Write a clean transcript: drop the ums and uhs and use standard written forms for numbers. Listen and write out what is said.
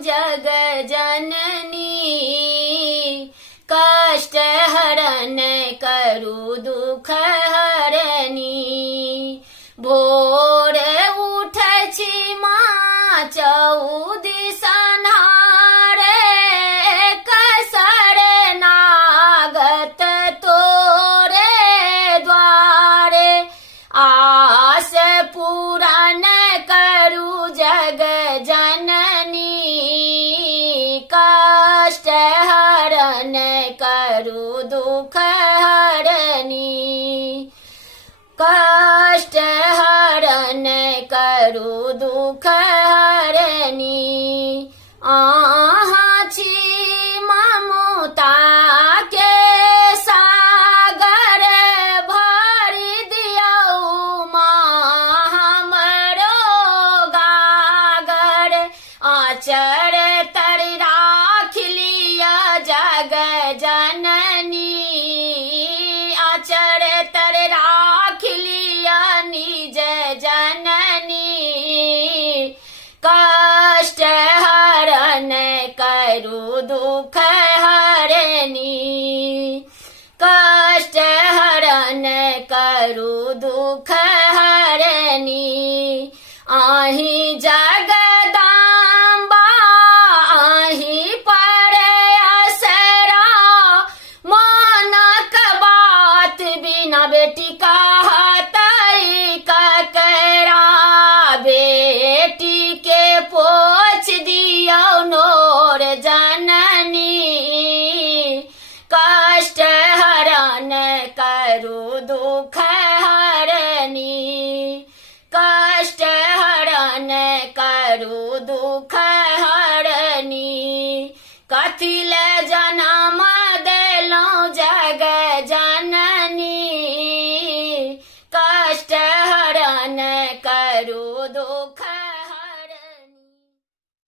जग जननी कष्ट हरण करु दुख हरनी। भोर उठछि माँ चौदिसन कसर नागत तोरे द्वारे। आस पूरन करु जग जननी कष्ट हरण करु दुख हरनी। कष्ट हरण करु दुख हरनी। आहाँ छी ममता के सागर भरि दियौ माँ हमरो गागर। आचर तर राख लिया जग जननी आचर तर राख लिया निज जननी। कष्ट हरण करु दुख हरनी। कष्ट हरण करु दुख हरनी। आहि जगदम्बा आहि पर असरा मानक बात बिना बेटी कहतई ककरा। बेटी के पोछ दियौ नोर जननी कष्ट हरण करु दुख हरनी। कष्ट हरण करु दुख हरनी। कथी ले जनम देलौं जग जननी कष्ट हरण करु दुख